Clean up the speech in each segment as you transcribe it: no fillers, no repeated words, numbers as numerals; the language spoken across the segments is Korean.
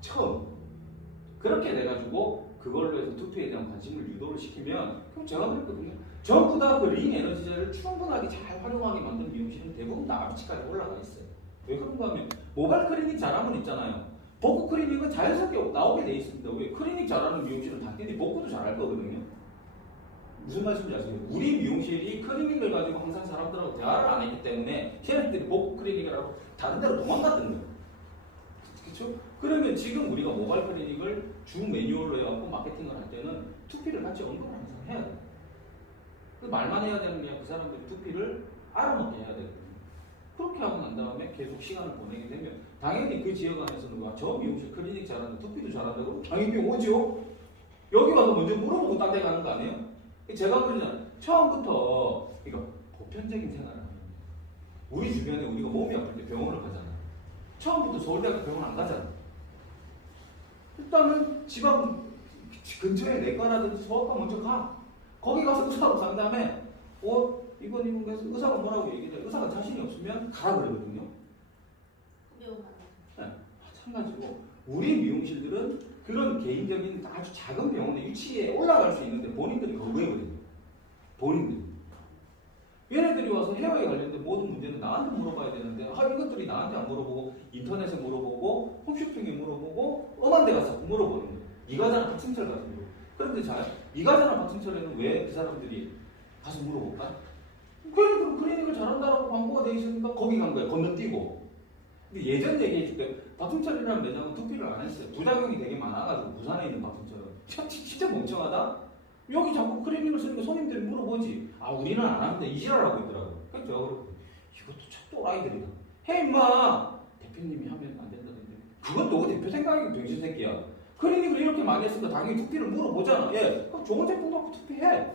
처음. 그렇게 돼가지고 그걸로 해서 투표에 대한 관심을 유도를 시키면 그럼 제가 그랬거든요. 전부 다 그 링 에너지제를 충분하게 잘 활용하게 만든 미용실은 대부분 다 아비치까지 올라가 있어요. 왜 그런가 하면 모발 클리닉 잘하면 있잖아요. 복구 클리닉은 자연스럽게 나오게 돼 있습니다. 왜? 클리닉 잘하는 미용실은 당연히 복구도 잘할 거거든요. 무슨 말씀인지 아시죠? 우리 미용실이 클리닉을 가지고 항상 사람들하고 대화를 안 했기 때문에 걔네들이 복구 클리닉을 하고 다른 데로 도망갔던 거예요. 그렇죠? 그러면 지금 우리가 모바일 클리닉을 주 매뉴얼로 해갖고 마케팅을 할 때는 투피를 같이 언급을 항상 해야 돼요. 그 말만 해야 되는 게 아니라 그 사람들이 투피를 알아먹게 해야 되거든요. 그렇게 하고 난 다음에 계속 시간을 보내게 되면 당연히 그 지역 안에서는 저 미용실 클리닉 잘하는데 투피도 잘한다고 당연히 오죠. 여기 와서 먼저 물어보고 딴 데 가는 거 아니에요? 제가 그러잖아요. 처음부터 이거 보편적인 생활을 하는 거예요. 우리 주변에 우리가 몸이 아플 때 병원을 가잖아요. 처음부터 서울대학교 병원 안 가잖아요. 일단은 지방 근처에 내과라든지 소아과 먼저 가. 거기 가서 의사하고 상담해. 이건 그래서 의사가 뭐라고 얘기해. 의사가 자신이 없으면 가라 그러거든요. 네, 마찬가지고 우리 미용실들은 그런 개인적인 아주 작은 병원의 위치에 올라갈 수 있는데 본인들이 거부해버려요. 본인들이. 얘네들이 와서 헤어에 관련된 모든 문제는 나한테 물어봐야 되는데 이것들이 나한테 안 물어보고 인터넷에 물어보고 홈쇼핑에 물어보고 엄한 데 가서 물어보는 거예요. 이가자나 박승철 같은 거. 그런데 이가자나 박승철에는 왜 그 사람들이 가서 물어볼까? 그럼 클리닉을 잘한다라고 광고가 돼 있으니까 거기 간 거예요. 건너뛰고. 근데 예전 얘기해줄 때 박승철이라는 매장은 투피를 안 했어요. 부작용이 되게 많아가지고 부산에 있는 박승철은 진짜 멍청하다. 여기 자꾸 클리닉을 쓰니까 손님들이 물어보지. 우리는 안 하는데 이지랄하고 있더라고요. 그래서 제가 그러고 이것도 참 또라이들이다. 해 임마. 대표님이 하면 안 된다던데. 그건 너가 대표 생각이고 병신 새끼야. 클리닉을 이렇게 많이 했으니까 당연히 투피를 물어보잖아. 그럼 좋은 제품 갖고 투피해.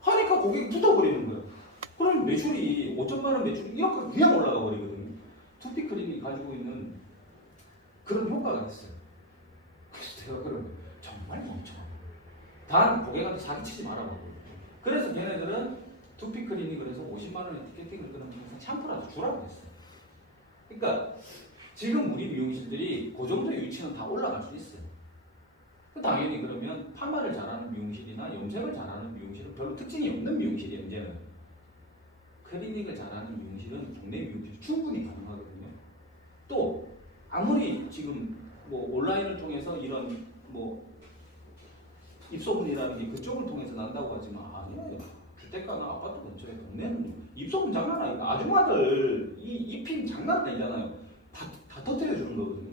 하니까 고객이 붙어버리는 거예요. 그럼 매출이 5천만 원 매출이 이렇게 그냥 올라가 버리거든요. 투피 클리닉이 가지고 있는 그런 효과가 있어요. 그래서 제가 그러면 정말 멍청하고 단 고객한테 사기치지 말아보고. 그래서 걔네들은 투피 클리닉을 해서 50만 원의 티켓팅을 끊으면 샴푸라도 주라고 했어요. 그러니까 지금 우리 미용실들이 그 정도의 위치는 다 올라갈 수 있어요. 당연히 그러면 파마를 잘하는 미용실이나 염색을 잘하는 미용실은 별로 특징이 없는 미용실이에요. 이제는 클리닉을 잘하는 미용실은 국내 미용실이 충분히 가능하거든요. 또 아무리 지금 뭐 온라인을 통해서 이런 뭐 입소문이라는 게 그쪽을 통해서 난다고 하지만 아니에요. 주택가나 아파트 근처에 동네는 입소문 장난 아니에요. 아줌마들 이 입힘 장난 아니잖아요. 다 터뜨려 주는 거거든요.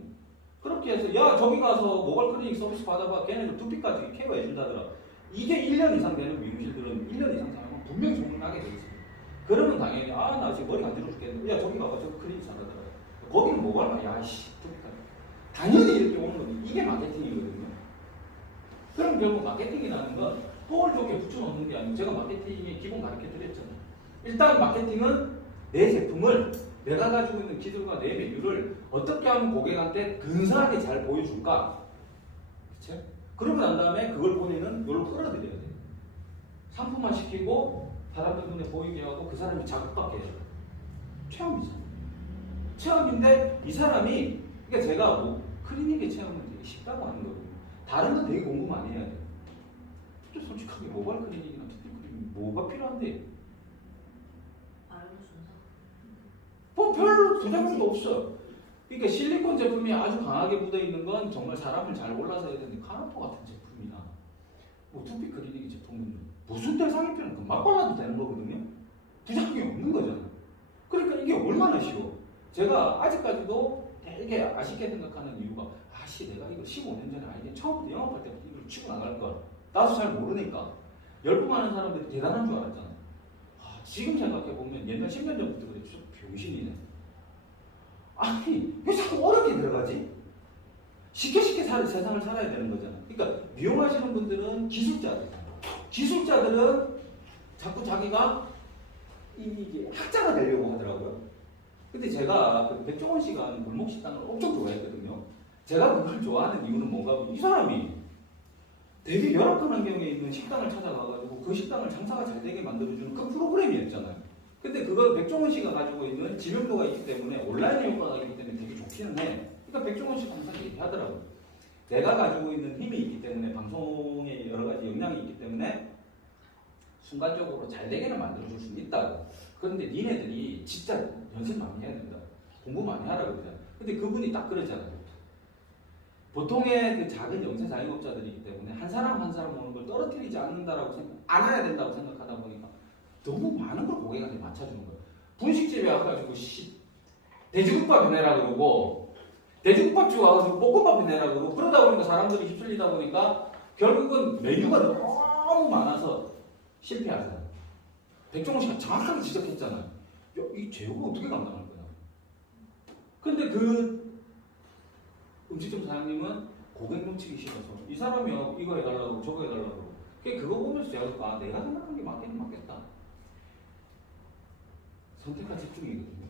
그렇게 해서 야 저기 가서 모발 클리닉 서비스 받아봐. 걔네들 두피까지 케어해 준다더라. 이게 1년 이상 되는 미용실들은 1년 이상 사용하면 분명히 소문나게 돼 있어요. 그러면 당연히 나 지금 머리 간지러워 죽겠는데 야 저기 가봐. 저기 클리닉 잘하더라. 거기는 모발 야씨 두피까지. 당연히 이렇게 오는 거지. 이게 마케팅이거든요. 그럼 결국 마케팅이라는 건 꼴 좋게 붙여놓는 게 아니고 제가 마케팅의 기본 가르쳐 드렸잖아요. 일단 마케팅은 내 제품을 내가 가지고 있는 기술과 내 메뉴를 어떻게 하면 고객한테 근사하게 잘 보여줄까? 그쵸? 그러고 난 다음에 그걸 본인은 요로 끌어들여야 돼요. 상품화 시키고 사람들 눈에 보이게 하고 그 사람이 자극받게 해요. 체험이죠. 체험인데 이 사람이 그러니까 제가 뭐 클리닉의 체험은 되게 쉽다고 하는 거거든요. 다른 건 되게 공부 많이 해야 돼요. 솔직하게 모바일 클리닉이나 투피 클리닉 뭐가 필요한데? 뭐 별로 부작용도 없어요. 그러니까 실리콘 제품이 아주 강하게 묻어있는 건 정말 사람을 잘 올라서야 되는데 카나토 같은 제품이나 뭐 투피 클리닉 제품은 무슨 대상이 필요한 금방 발라도 되는 거거든요. 부작용이 없는 거잖아요. 그러니까 이게 얼마나 쉬워. 제가 아직까지도 되게 아쉽게 생각하는 이유가 내가 이거 15년 전에 아이디어 처음부터 영업할 때부터 이걸 치고 나갈 걸. 나도 잘 모르니까 열풍하는 사람들이 대단한 줄 알았잖아. 지금 생각해보면 옛날 10년 전부터 그래. 병신이네. 아니 왜 자꾸 어렵게 들어가지? 쉽게 세상을 살아야 되는 거잖아. 그러니까 미용하시는 분들은 기술자들은 자꾸 자기가 이게 학자가 되려고 하더라고요. 근데 제가 그 백종원 씨가 하는 골목식당을 엄청 좋아했거든요. 제가 그걸 좋아하는 이유는 뭔가 이 사람이 되게 열악한 환경에 있는 식당을 찾아가가지고 그 식당을 장사가 잘 되게 만들어주는 그 프로그램이었잖아요. 근데 그걸 백종원 씨가 가지고 있는 지명도가 있기 때문에 온라인 효과가 있기 때문에 되게 좋기는 해. 그러니까 백종원 씨 항상 얘기하더라고요. 내가 가지고 있는 힘이 있기 때문에 방송에 여러 가지 역량이 있기 때문에 순간적으로 잘 되게는 만들어줄 수 있다고. 그런데 니네들이 진짜 연습 많이 해야 된다. 공부 많이 하라고 그러잖아요. 근데 그분이 딱 그러잖아요. 보통의 그 작은 영세 자영업자들이기 때문에 한 사람 한 사람 오는 걸 떨어뜨리지 않는다라고 생각, 안 해야 된다고 생각하다 보니까 너무 많은 걸 고객한테 맞춰주는 거예요. 분식집에 와가지고 돼지국밥 해내라 그러고 돼지국밥집 와가지고 볶음밥 해내라 그러고 그러다 보니까 사람들이 휩쓸리다 보니까 결국은 메뉴가 너무 많아서 실패하잖아요. 백종원 씨가 정확하게 지적했잖아요. 야, 이 재고가 어떻게 감당할 거냐. 근데 그 음식점 사장님은 고객 놓치기 싫어서 이 사람이 이거 해달라고 저거 해달라고 그거 보면서 제가 아, 내가 생각한 게 맞겠긴 맞겠다. 선택과 집중이거든요.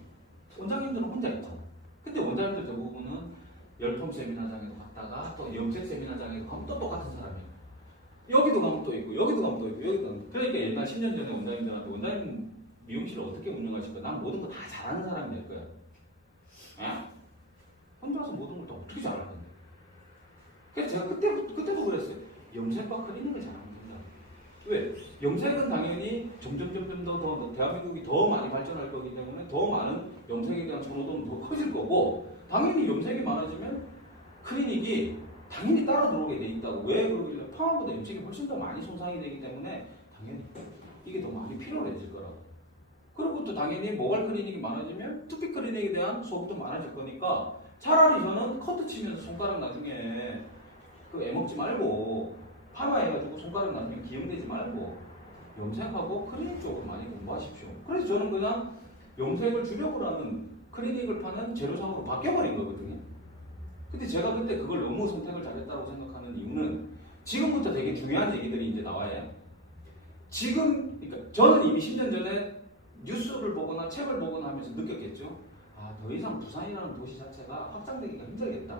원장님들은 혼자 있잖아. 근데 원장님들 대부분은 열품 세미나장에도 갔다가 또 염색 세미나장에도 가면 또 똑같은 사람이에요. 여기도 가면 또 있고 여기도 가면 또 있고 여기도 가면 또. 그러니까 옛날 10년 전에 원장님들한테 원장님 미용실을 어떻게 운영하실 거야? 난 모든 거 다 잘하는 사람이 될 거야. 에? 혼자서 모든 걸 다 어떻게 잘하는데? 그래서 제가 그때도 그랬어요. 염색과 클리닉을 잘하면 된다. 왜? 염색은 당연히 점점 더 대한민국이 더 많이 발전할 거기 때문에 더 많은 염색에 대한 선호도는 더 커질 거고 당연히 염색이 많아지면 클리닉이 당연히 따라 들어오게 돼 있다고. 왜 그러길래 파마보다 염색이 훨씬 더 많이 손상이 되기 때문에 당연히 이게 더 많이 필요해질 거라고. 그리고 또 당연히 모발 클리닉이 많아지면 투피 클리닉에 대한 수업도 많아질 거니까 차라리 저는 커트 치면서 손가락 나중에 그 애먹지 말고 파마해가지고 손가락 나중에 기형되지 말고 염색하고 클리닉 쪽으로 많이 공부하십시오. 그래서 저는 그냥 염색을 주력으로 하는 클리닉을 파는 재료상으로 바뀌어버린 거거든요. 근데 제가 그때 그걸 너무 선택을 잘했다고 생각하는 이유는 지금부터 되게 중요한 얘기들이 이제 나와요. 지금, 그러니까 저는 이미 10년 전에 뉴스를 보거나 책을 보거나 하면서 느꼈겠죠. 아, 더 이상 부산이라는 도시 자체가 확장되기가 힘들겠다.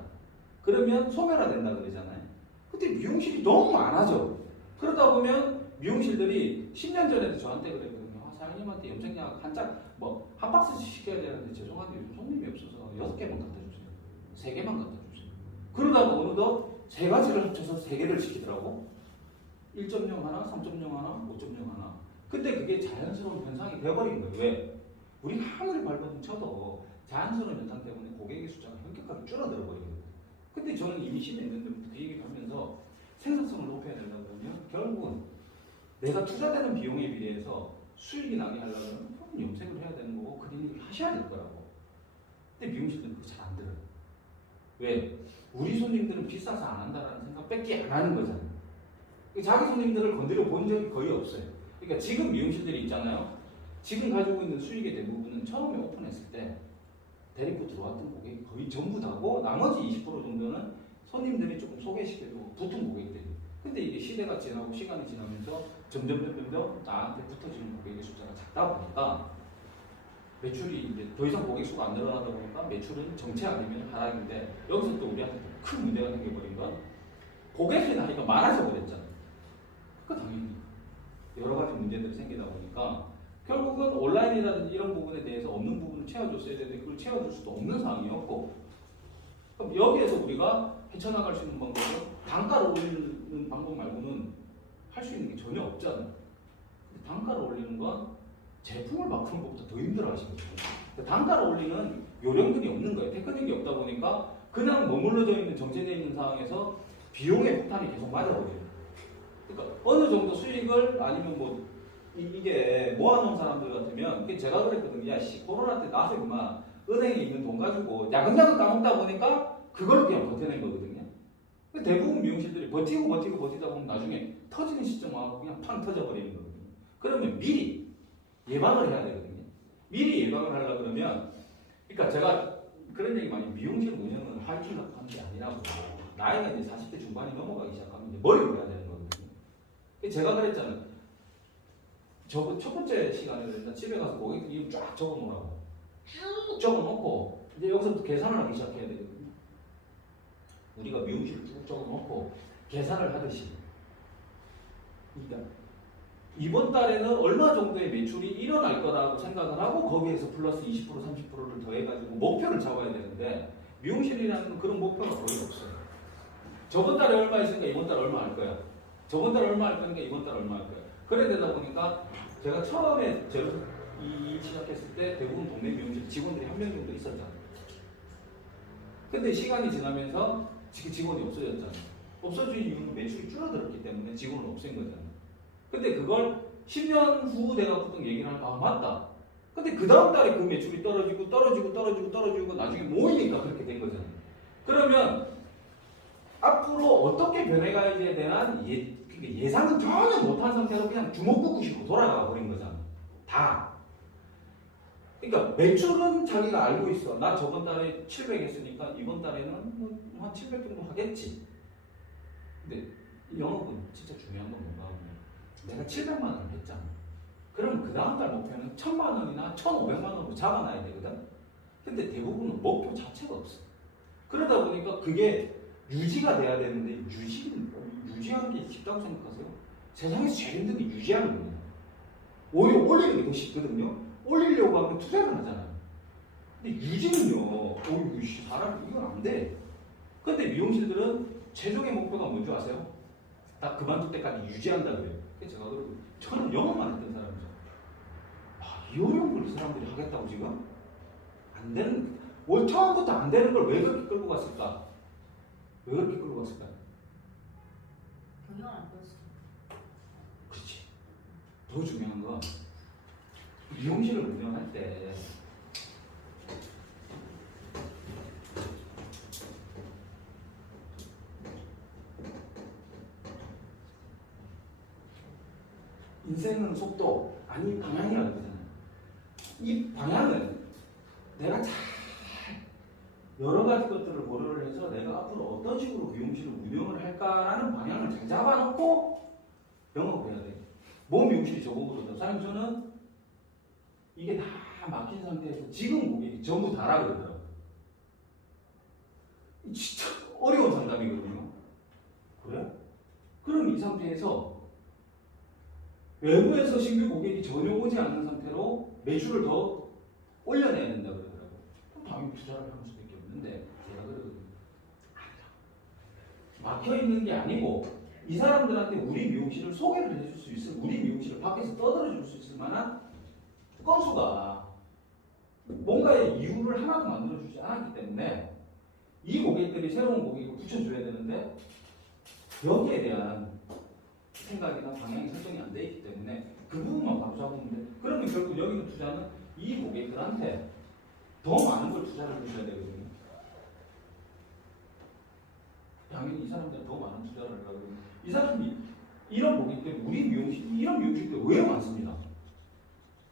그러면 소멸화된다 그러잖아요. 근데 미용실이 너무 많아져. 그러다 보면 미용실들이 10년 전에도 저한테 그랬거든요. 아, 사장님한테 염색약 한 박스씩 시켜야 되는데 죄송한데 요즘 손님이 없어서 6개만 갖다 주세요. 3개만 갖다 주세요. 그러다가 어느덧 3가지를 합쳐서 3개를 시키더라고. 1.0 하나, 3.0 하나, 5.0 하나. 근데 그게 자연스러운 현상이 되어버린 거예요. 왜? 우리 하늘을 발버둥 쳐도 자연스러운 현상 때문에 고객의 숫자가 현격하게 줄어들어 버리거든요. 근데 저는 이미 10년 전부터 그 얘기를 하면서 생산성을 높여야 된다 그러면 결국은 내가 투자되는 비용에 비례해서 수익이 나게 하려면 염색을 해야 되는 거고 클리닉을 하셔야 될 거라고. 근데 미용실들은 그거 잘 안 들어요. 왜? 우리 손님들은 비싸서 안 한다라는 생각밖에 안 하는 거잖아요. 자기 손님들을 건드려 본 적이 거의 없어요. 그러니까 지금 미용실들이 있잖아요. 지금 가지고 있는 수익의 대부분은 처음에 오픈했을 때 데리고 들어왔던 고객이 거의 전부 다고 나머지 20% 정도는 손님들이 조금 소개시켜주고 붙은 고객들이. 근데 이게 시대가 지나고 시간이 지나면서 점점 나한테 붙어지는 고객의 숫자가 작다 보니까 매출이 이제 더 이상 고객 수가 안 늘어나다 보니까 매출은 정체 아니면 하락인데 여기서 또 우리한테 큰 문제가 생겨버린 건 고객의 나이가 많아져 버렸잖아요. 그러니까 당연히 여러 가지 문제들이 생기다 보니까 결국은 온라인이라든지 이런 부분에 대해서 없는 부분을 채워줬어야 되는데 그걸 채워줄 수도 없는 상황이었고 그럼 여기에서 우리가 헤쳐나갈 수 있는 방법은 단가를 올리는 방법 말고는 할 수 있는 게 전혀 없잖아요. 근데 단가를 올리는 건 제품을 바꾸는 것보다 더 힘들어 하시거든요. 단가를 올리는 요령들이 없는 거예요. 테크닉이 없다 보니까 그냥 머물러져 있는 정체되어 있는 상황에서 비용의 폭탄이 계속 맞아버려요. 그러니까 어느 정도 수익을 아니면 뭐 이게 모아놓은 사람들 같으면 제가 그랬거든요. 야 씨 코로나 때 나서 그만 은행에 있는 돈 가지고 야금야금 까먹다 보니까 그걸 그냥 버텨낸 거거든요. 대부분 미용실들이 버티다 보면 나중에 터지는 시점 와서 그냥 팡 터져버리는 거거든요. 그러면 미리 예방을 해야 되거든요. 미리 예방을 하려고 그러면 그러니까 제가 그런 얘기 많이 미용실 운영은 하이킹하고 하는 게 아니라고 나이가 이제 40대 중반이 넘어가기 시작하면 이제 머리를 해야 되는 거거든요. 제가 그랬잖아요. 첫 번째 시간에 일단 집에 가서 고객 이름 쫙 적어 놓으라고. 쭉 적어 놓고 이제 여기서부터 계산을 하기 시작해야 되거든요. 우리가 미용실을 쭉 적어 놓고 계산을 하듯이. 그러니까 이번 달에는 얼마 정도의 매출이 일어날 거라고 생각을 하고 거기에서 플러스 20% 30%를 더해가지고 목표를 잡아야 되는데 미용실이라는 건 그런 목표가 거의 없어요. 저번 달에 얼마 했으니까 이번 달에 얼마 할 거야. 저번 달에 얼마 할 거니까 이번 달에 얼마 할 거야. 그래 되다 보니까 제가 처음에 이 시작했을 때 대부분 동네 미용실 직원들이 한 명 정도 있었잖아요. 근데 시간이 지나면서 직원이 없어졌잖아요. 없어진 이유는 매출이 줄어들었기 때문에 직원을 없앤 거잖아요. 근데 그걸 10년 후 내가 보통 얘기를 하니까 아 맞다. 근데 그 다음 달에 그 매출이 떨어지고 나중에 모이니까 그렇게 된 거잖아요. 그러면 앞으로 어떻게 변해가야지에 대한 예상은 전혀 못한 상태로 그냥 주먹 끄고 싶고 돌아가 버린 거잖아. 다. 그러니까 매출은 자기가 알고 있어. 나 저번 달에 700 했으니까 이번 달에는 뭐 한 700 정도 하겠지. 근데 영업은 진짜 중요한 건 뭔가 하면 내가 700만 원을 했잖아. 그럼 그 다음 달 목표는 1000만 원이나 1500만 원으로 잡아놔야 되거든. 근데 대부분은 목표 자체가 없어. 그러다 보니까 그게 유지가 돼야 되는데 유지하는 게 쉽다고 생각하세요? 세상에서 제일 힘든 게 유지하는 겁니다. 오히려 올리는 게 더 쉽거든요. 올리려고 하면 투자를 하잖아요. 근데 유지는요, 사람 이건 안 돼. 근데 미용실들은 최종의 목표가 뭔지 아세요? 딱 그만둘 때까지 유지한다 그래요. 그래서 제가 그러고 저는 영업만 했던 사람이죠. 이 어려운 걸 이 사람들이 하겠다고 지금? 안 되는, 처음부터 안 되는 걸 왜 그렇게 끌고 갔을까? 왜 그렇게 끌고 갔을까? 경영을 안 배웠어. 그렇지. 더 중요한 건 미용실을 운영할 때 인생은 속도 아니 방향이라고 그러잖아요. 이 방향은 내가 잘 여러 가지 것들을 고려를 해서 내가 앞으로 어떤 식으로 미용실을 운영을 할까라는 방향을 잘 잡아놓고 영업을 해야 돼. 뭐 미용실이 저보고 그러죠. 사장님 저는 이게 다 막힌 상태에서 지금 고객이 전부 다라 그러더라고요. 진짜 어려운 상담이거든요. 그래? 그럼 이 상태에서 외부에서 신규 고객이 전혀 오지 않는 상태로 매출을 더 올려내야 된다 그러더라고요. 그럼 당연히 투자를 할 수밖에 없는데 제가 그러거든요. 막혀 있는 게 아니고 이 사람들한테 우리 미용실을 소개를 해줄 수 있을, 우리 미용실을 밖에서 떠들어 줄 수 있을 만한 건수가 뭔가의 이유를 하나도 만들어 주지 않았기 때문에 이 고객들이 새로운 고객을 붙여줘야 되는데 여기에 대한 생각이나 방향이 설정이 안 돼 있기 때문에 그 부분만 바로 잡으면 돼. 그러면 결국 여기는 투자는 이 고객들한테 더 많은 걸 투자를 해줘야 되거든요. 당연히 이 사람들은 더 많은 투자를 하려고 그러면 이 사람이 이런 고객들이 우리 미용실, 이런 미용실들 왜 많습니다.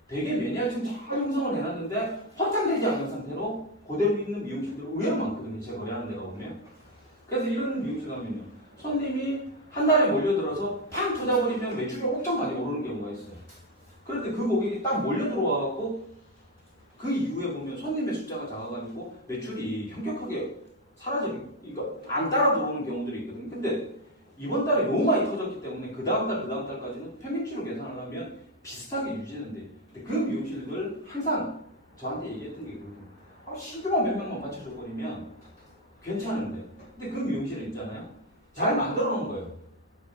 되게 매니아층 잘 형성을 해놨는데 확장되지 않은 상태로 그대로 있는 미용실들 의외로 많거든요. 제가 거래하는 데가 보면. 그래서 이런 미용실 가면요, 손님이 한 달에 몰려들어서 팡 투자버리면 매출이 엄청 많이 오르는 경우가 있어요. 그런데 그 고객이 딱 몰려 들어와갖고 그 이후에 보면 손님의 숫자가 작아가지고 매출이 현격하게 사라지는, 그러니까 안 따라 들어오는 경우들이 있거든요. 근데 이번 달에 너무 많이 터졌기 때문에 그 다음 달까지는 평균치로 계산을 하면 비슷하게 유지되는데, 근데 그 미용실들 항상 저한테 얘기했던 게 있거든요. 신규만 몇 명만 받쳐줘 버리면 괜찮은데, 근데 그 미용실은 있잖아요, 잘 만들어 놓은 거예요.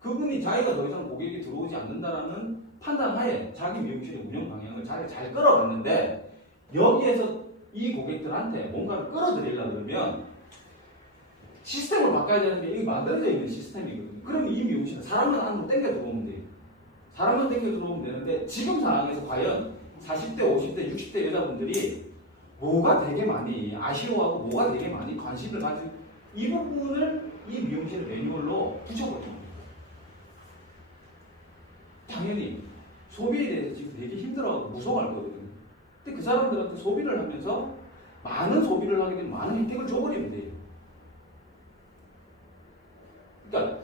그분이 자기가 더 이상 고객이 들어오지 않는다라는 판단하에 자기 미용실의 운영 방향을 잘 끌어갔는데, 여기에서 이 고객들한테 뭔가를 끌어들이려고 그러면 시스템을 바꿔야 되는데 이게 만들어져 있는 시스템이거든요. 그러면 이 미용실은 사람만 안으로 땡겨 들어오면 돼요. 사람만 땡겨 들어오면 되는데, 지금 상황에서 과연 40대, 50대, 60대 여자분들이 뭐가 되게 많이 아쉬워하고 뭐가 되게 많이 관심을 가진 이 부분을 이 미용실 매뉴얼로 붙여버립니다. 당연히 소비에 대해서 지금 되게 힘들어하고 무서워할 거거든요. 근데 그 사람들한테 소비를 하면서 많은 소비를 하게 되면 많은 혜택을 줘버리면 돼요. 그러니까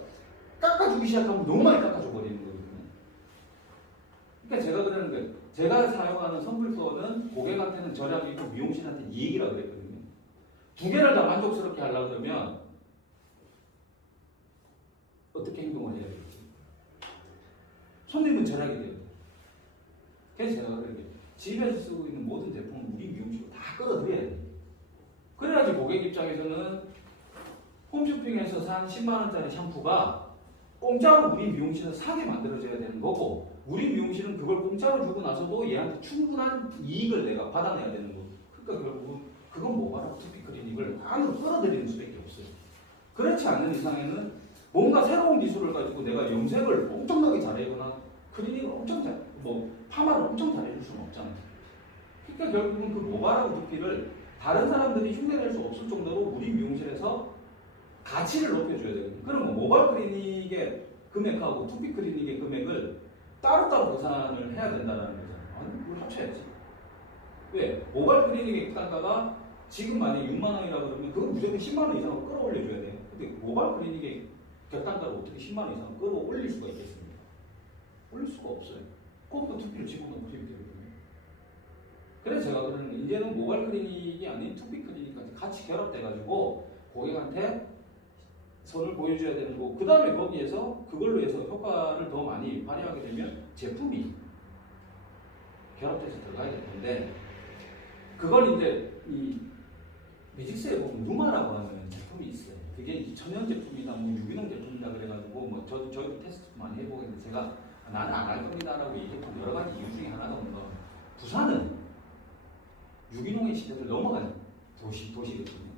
깎아주기 시작하면 너무 많이 깎아줘 버리는 거거든요. 그러니까 제가 그러는 거예요. 제가 사용하는 선불표는 고객한테는 절약이고 미용실한테 이익이라고 그랬거든요. 두 개를 다 만족스럽게 하려고 그러면 어떻게 행동을 해야 되겠지? 손님은 절약이 돼요. 그래서 제가 그러는 거예요. 집에서 쓰고 있는 모든 제품은 우리 미용실로 다 끌어들여야 돼요. 그래야지 고객 입장에서는 홈쇼핑에서 산 10만원짜리 샴푸가 공짜로 우리 미용실에서 사게 만들어져야 되는 거고, 우리 미용실은 그걸 공짜로 주고 나서도 얘한테 충분한 이익을 내가 받아내야 되는 거고. 그러니까 결국은 그건 모바일 투피클리닉을 안으로 끌어들이는 수밖에 없어요. 그렇지 않는 이상에는 뭔가 새로운 기술을 가지고 내가 염색을 엄청나게 잘하거나 클리닉을 엄청 파마를 엄청 잘해줄 수는 없잖아요. 그러니까 결국은 그 모발하고 두피를 다른 사람들이 흉내낼 수 없을 정도로 우리 미용실에서 가치를 높여줘야 되거든요. 그럼 뭐 모발 클리닉의 금액하고 투피 클리닉의 금액을 따로따로 계산을 해야 된다는 거잖아요. 아니, 이걸 합쳐야지. 왜? 모발 클리닉의 단가가 지금 만약에 6만 원이라 그러면 그건 무조건 10만 원 이상으로 끌어올려줘야 돼요. 근데 모발 클리닉의 객단가를 어떻게 10만 원 이상 끌어올릴 수가 있겠습니까? 올릴 수가 없어요. 그것도 투피를 집어넣으면 되거든요. 그래서 제가 그러는 게 이제는 모발 클리닉이 아닌 투피 클리닉까지 같이 결합돼가지고 고객한테 선을 보여줘야 되는 거고, 그 다음에 거기에서 그걸로 해서 효과를 더 많이 발휘하게 되면 제품이 결합돼서 들어가야 될 텐데, 그걸 이제 이 매직스에 보면 누마라고 하는 제품이 있어요. 그게 천연 제품이다, 뭐 유기농 제품이다 그래가지고 뭐 저희 테스트 많이 해보겠는데, 제가 나는 안 할 겁니다라고 얘기했던 여러 가지 이유 중에 하나가 부산은 유기농의 시대를 넘어간 도시거든요.